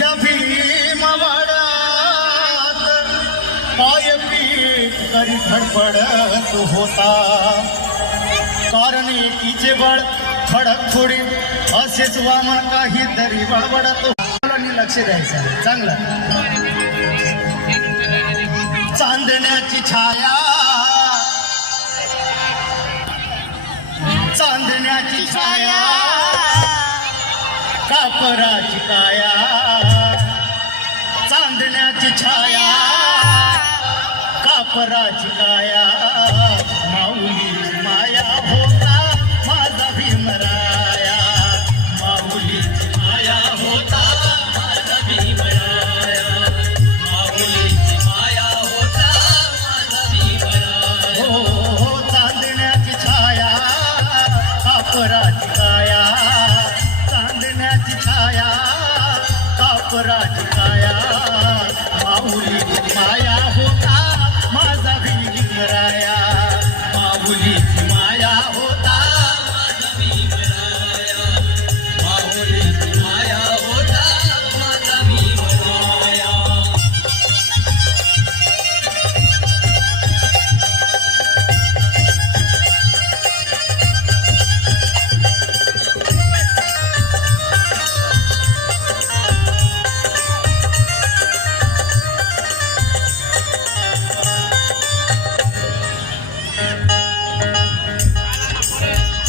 या भीमवाड्यात पाय पीठ करी धडपडत होता. कारण एकीचे बळ खडक थोडी असेच वामन काहीतरी बडबडत मुलांनी लक्ष द्यायचं चांगलं. चांदण्याची छाया चांदण्याची छाया कापराची काया चांदण्याची छाया कापराची काया माऊलीची माया होता माझा भीमराया. माऊलीची माया होता माझा भीमराया. माऊलीची माया होता माझा भीमराया. हो चांदण्याची छाया कापराची काया चांदण्याची छाया कापराची काया माऊलीची माया होता माझा भीमराया. माऊलीची माया होता माझा भीमराया. माऊलीची माया होता माझा भीमराया.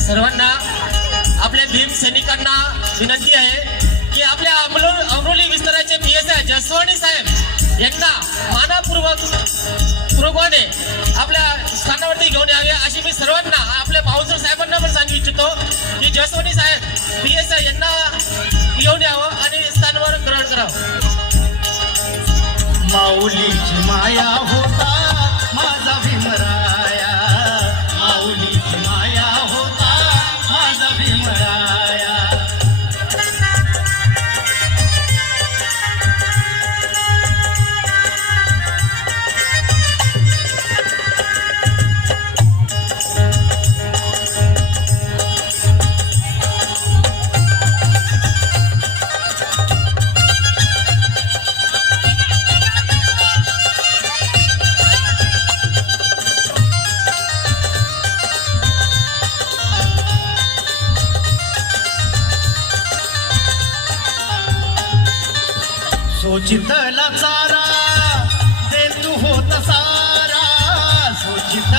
सर्वांना आपल्या भीम सैनिकांना विनंती आहे की आपल्या अमरोली विस्ताराचे PSI जसवानी साहेब यांना मानपूर्वकाने आपल्या स्थानावरती घेऊन यावे अशी मी सर्वांना आपल्या भाऊसर साहेबांना पण सांगू इच्छितो की जसवानी साहेब PSI यांना घेऊन यावं आणि स्थानावर ग्रहण करावं. माऊलीची माया होता माझा भीमराया. माऊलीची माया होता माझा भीमराया. सोचितला चारा दे तू होत सारा. सोचित